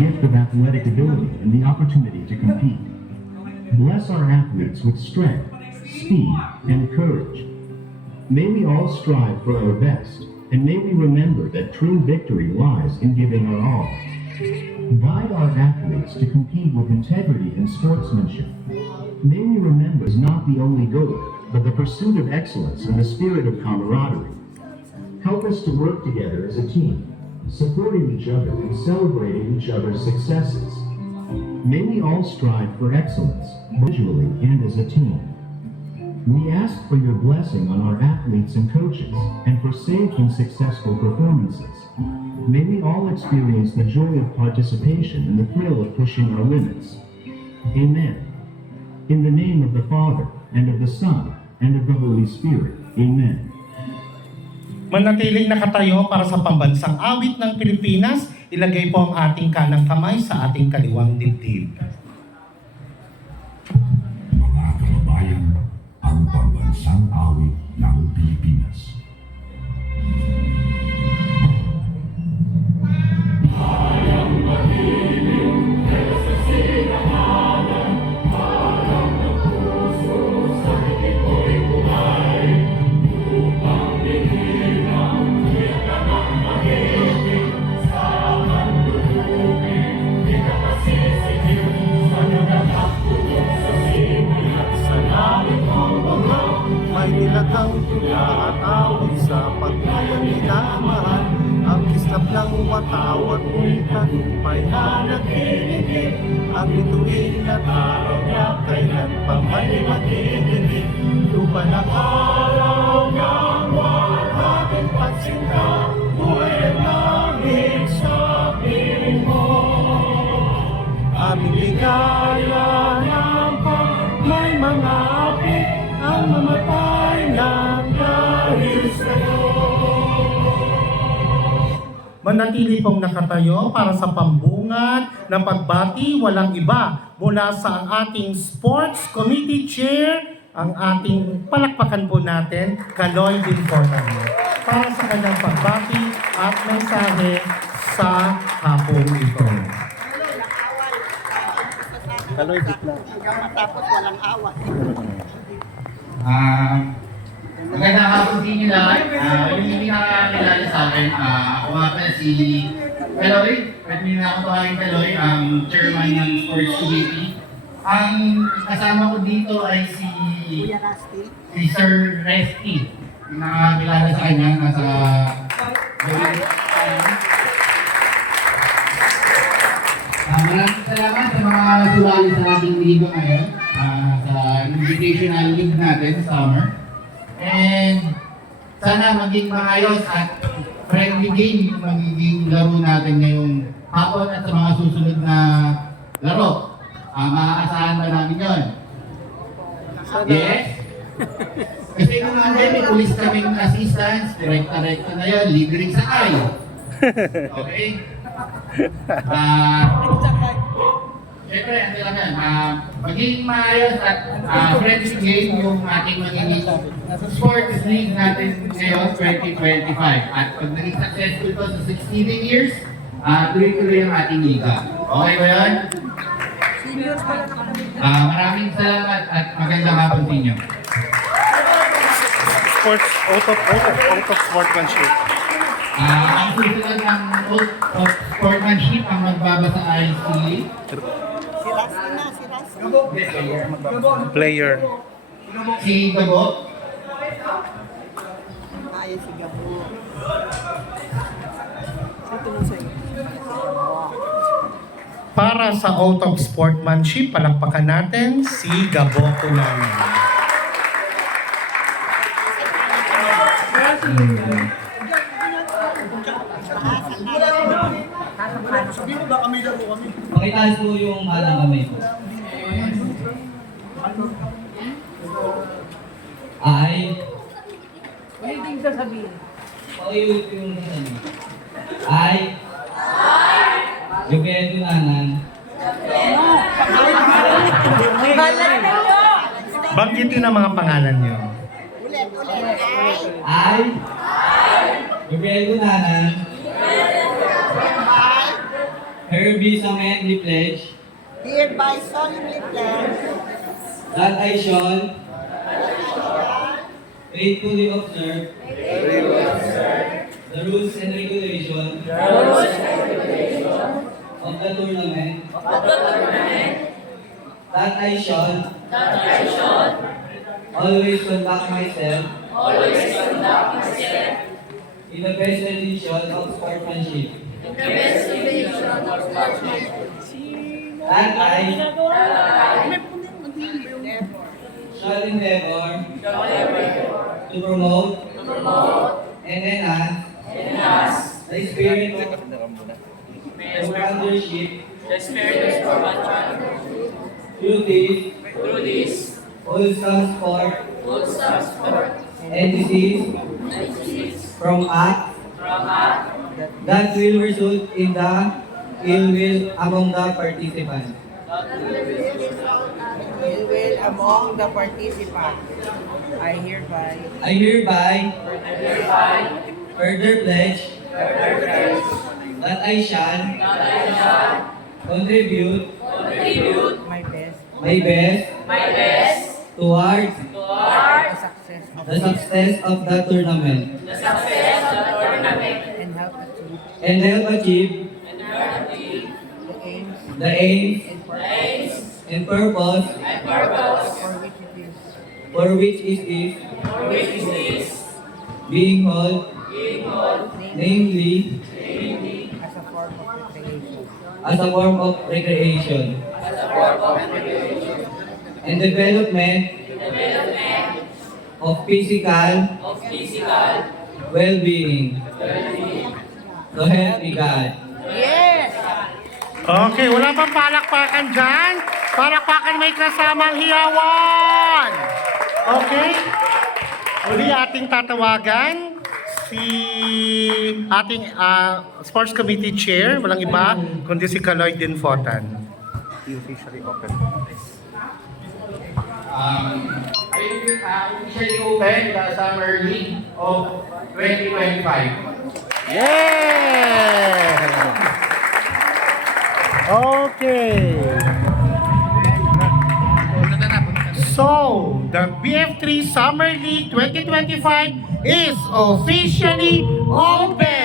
gift of athletic ability and the opportunity to compete. Bless our athletes with strength, speed, and courage. May we all strive for our best, and may we remember that true victory lies in giving our all. Guide our athletes to compete with integrity and sportsmanship. May we remember is not the only goal, but the pursuit of excellence and the spirit of camaraderie. Help us to work together as a team, supporting each other and celebrating each other's successes. May we all strive for excellence, individually and as a team. We ask for your blessing on our athletes and coaches, and for safe and successful performances. May we all experience the joy of participation and the thrill of pushing our limits. Amen. In the name of the Father, and of the Son, and of the Holy Spirit. Amen. Manatiling nakatayo para sa pambansang awit ng Pilipinas, ilagay po ang ating kanang kamay sa ating kaliwang dibdib. Mga kababayan, ang pambansang awit ng Pilipinas. May nilagang nakatawag sa pagkayan minamahal. Ang kislap ng watawat mo'y tagumpay na nakikinig. Ang bituin at araw na kailan pa may makikinig. Lupa ng araw ng ating pagsinta, buhay ang langit sa piling mo. Aming ligaya ng may mga api ang mamatay ng dahil sa'yo. Manatili pong nakatayo para sa pambungad ng pagbati walang iba mula sa ating Sports Committee Chair, ang ating palakpakan po natin, Kaloy Binfortan, para sa kanyang pagbati at mensahe sa hapong ito. Kaloy Bukla. Tapos walang awat. Magandang hapon sa inyo lahat. Yung hindi nakakilala sa akin, ako nga pala si Kaloy. Pwede nyo na ako tawagin Kaloy, ang chairman ng Sports Committee. Ang kasama ko dito ay si Sir Resty. Yung nakakilala sa kanya, nasa maraming salamat sa mga sulali sa ating liga ngayon, sa invitational league natin sa summer. And sana maging maayos at friendly game yung magiging laro natin ngayong hapon at sa mga susunod na laro. Maaasahan ba namin yun? Yes? Kasi nung may pulis kaming assistance, direkta-rekta na yun, libreng sakay. Okay? Siyempre, ano lang yan, maging maayos at friendly game yung ating magiging sports league natin ngayon, 2025. At pag naging successful to sa 16 years, tuloy-tuloy ang ating liga. Okay ba yun? Maraming salamat at magandang hapon sa inyo. Sports, out of sportsmanship. Ang susunod ng oath of sportsmanship ang magbabasa ay si Player. Si Gabo. Ay, si Gabo. Para sa Oath of Sportsmanship, palakpakan natin si Gabo Kulani. Pakitaas po yung malang kamay po. Ay. Hindi yung sasabihin. Pakiulit yung ano. Ay. Yukedo nanan. Banggitin ang mga pangalan niyo. Ulit. Ay. Yukedo nanan. hereby solemnly pledge Hereby solemnly pledge that I shall faithfully observe the rules and regulations of the tournament, that I shall always conduct myself in the best tradition of sportsmanship, that I shall endeavor to promote and enhance the spirit of companionship through this wholesome sport and disease from acts that will result in the ill will among the participants. will among the participants. I I hereby further pledge that I shall contribute my best my best towards the success the success of the tournament and help achieve and help achieve the aims the aims and purpose for which it is being called, namely as a form of recreation. as a form of recreation and development of physical well-being. So help me God. Yes! Okay, wala bang palakpakan dyan? Palakpakan may kasamang hiyawan! Okay? Uli ating tatawagan si ating Sports Committee Chair, walang iba, kundi si Kaloy Dinfotan. Officially open the Summer League of 2025. Yeah! Okay. So, the BF3 Summer League 2025 is officially open!